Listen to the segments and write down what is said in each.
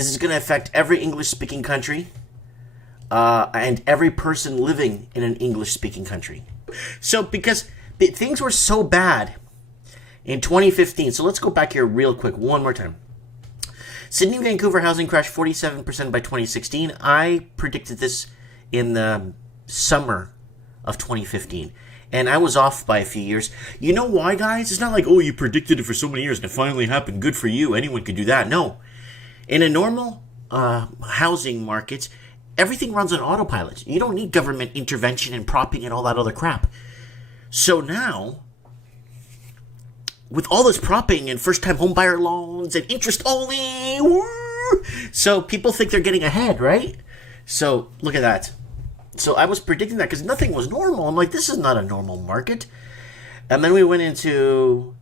This is going to affect every English-speaking country and every person living in an English-speaking country. So because things were so bad in 2015, so let's go back here real quick one more time. Sydney, Vancouver housing crashed 47% by 2016. I predicted this in the summer of 2015. And I was off by a few years. You know why, guys? It's not like, oh, you predicted it for so many years and it finally happened. Good for you. Anyone could do that. No. In a normal housing market, everything runs on autopilot. You don't need government intervention and propping and all that other crap. So now, with all this propping and first-time homebuyer loans and interest only, so people think they're getting ahead, right? So look at that. So I was predicting that because nothing was normal. I'm like, this is not a normal market. And then we went into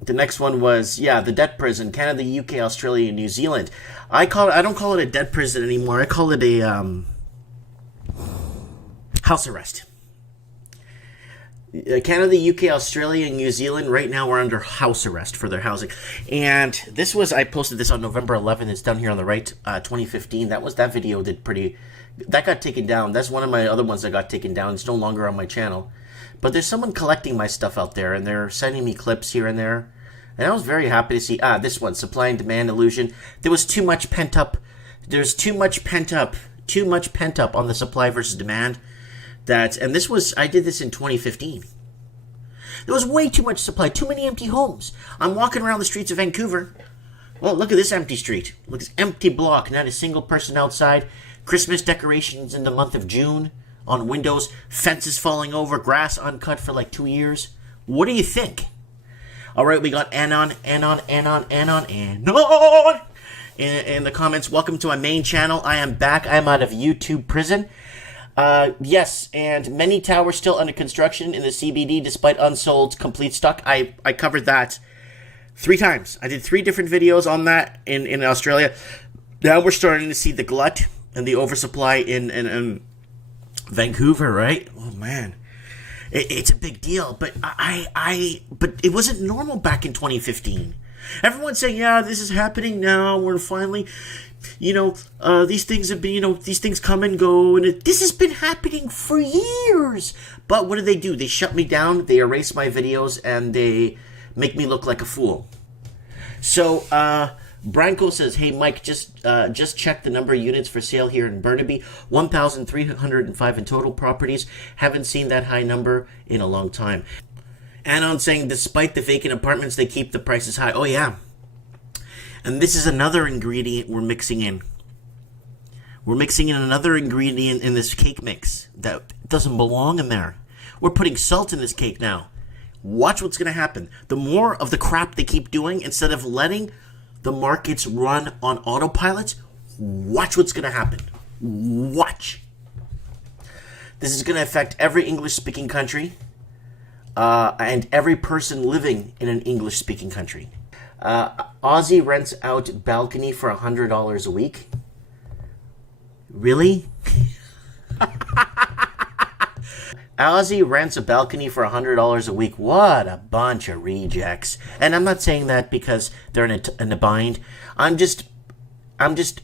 the next one was, the debt prison, Canada, UK, Australia, and New Zealand. I don't call it a debt prison anymore. I call it a house arrest. Canada, UK, Australia, and New Zealand right now are under house arrest for their housing. And this was, I posted this on November 11th. It's down here on the right, 2015. That video that got taken down. That's one of my other ones that got taken down. It's no longer on my channel. But there's someone collecting my stuff out there, and they're sending me clips here and there. And I was very happy to see, this one, supply and demand illusion. There was too much pent up. There's too much pent up on the supply versus demand. And this was, I did this in 2015. There was way too much supply, too many empty homes. I'm walking around the streets of Vancouver. Well, look at this empty street. Look at this empty block, not a single person outside. Christmas decorations in the month of June on windows, fences falling over, grass uncut for like 2 years. What do you think? All right, we got Anon in the comments. Welcome to my main channel. I am back. I'm out of YouTube prison. Yes, and many towers still under construction in the CBD despite unsold complete stock. I covered that 3 times. I did 3 different videos on that in Australia. Now we're starting to see the glut and the oversupply in Vancouver, right? Oh man, it's a big deal. But but it wasn't normal back in 2015. Everyone's saying, yeah, this is happening now. We're finally, these things have been, these things come and go, and this has been happening for years. But what do? They shut me down, they erase my videos, and they make me look like a fool. So, Branko says, hey, Mike, just check the number of units for sale here in Burnaby. 1,305 in total properties. Haven't seen that high number in a long time. Anon saying, despite the vacant apartments, they keep the prices high. Oh, yeah. And this is another ingredient we're mixing in. We're mixing in another ingredient in this cake mix that doesn't belong in there. We're putting salt in this cake now. Watch what's going to happen. The more of the crap they keep doing, instead of letting the markets run on autopilot, watch what's going to happen. Watch. This is going to affect every English-speaking country and every person living in an English-speaking country. Aussie rents out balcony for $100 a week. Really? Aussie rents a balcony for $100 a week. What a bunch of rejects. And I'm not saying that because they're in a bind. I'm just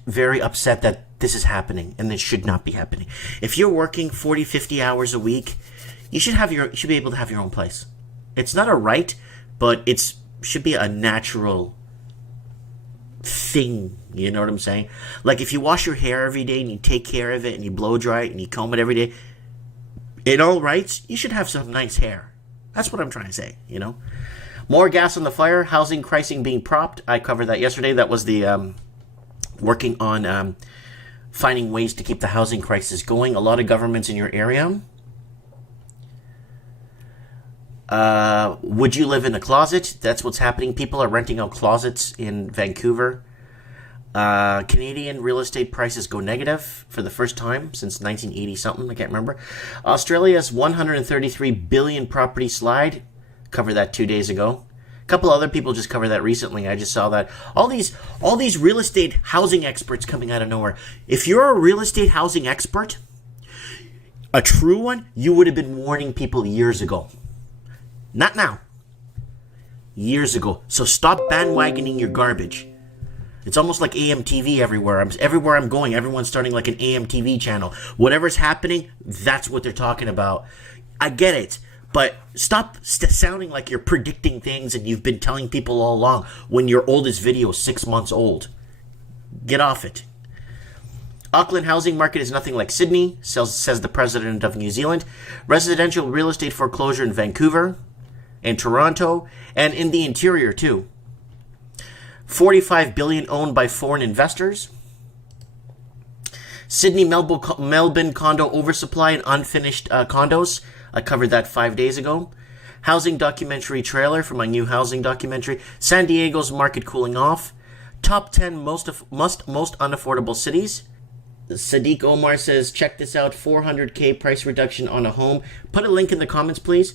very upset that this is happening, and this should not be happening. If you're working 40, 50 hours a week, you should be able to have your own place. It's not a right, but it should be a natural thing. You know what I'm saying? Like if you wash your hair every day and you take care of it and you blow dry it and you comb it every day, in all rights, you should have some nice hair. That's what I'm trying to say, More gas on the fire, housing crisis being propped. I covered that yesterday. That was the working on finding ways to keep the housing crisis going. A lot of governments in your area. Would you live in a closet? That's what's happening. People are renting out closets in Vancouver. Canadian real estate prices go negative for the first time since 1980 something. I can't remember. Australia's 133 billion property slide. Covered that 2 days ago. A couple other people just covered that recently. I just saw that. All these real estate housing experts coming out of nowhere. If you're a real estate housing expert, a true one, you would have been warning people years ago. Not now. Years ago. So stop bandwagoning your garbage. It's almost like AMTV everywhere. Everywhere I'm going, everyone's starting like an AMTV channel. Whatever's happening, that's what they're talking about. I get it, but stop sounding like you're predicting things and you've been telling people all along when your oldest video is 6 months old. Get off it. Auckland housing market is nothing like Sydney, says the president of New Zealand. Residential real estate foreclosure in Vancouver and Toronto and in the interior too. 45 billion owned by foreign investors. Sydney Melbourne condo oversupply and unfinished condos. I covered that 5 days ago. Housing documentary trailer for my new housing documentary. San Diego's market cooling off. Top 10 most unaffordable cities. Sadiq Omar says, check this out, 400K price reduction on a home. Put a link in the comments, please.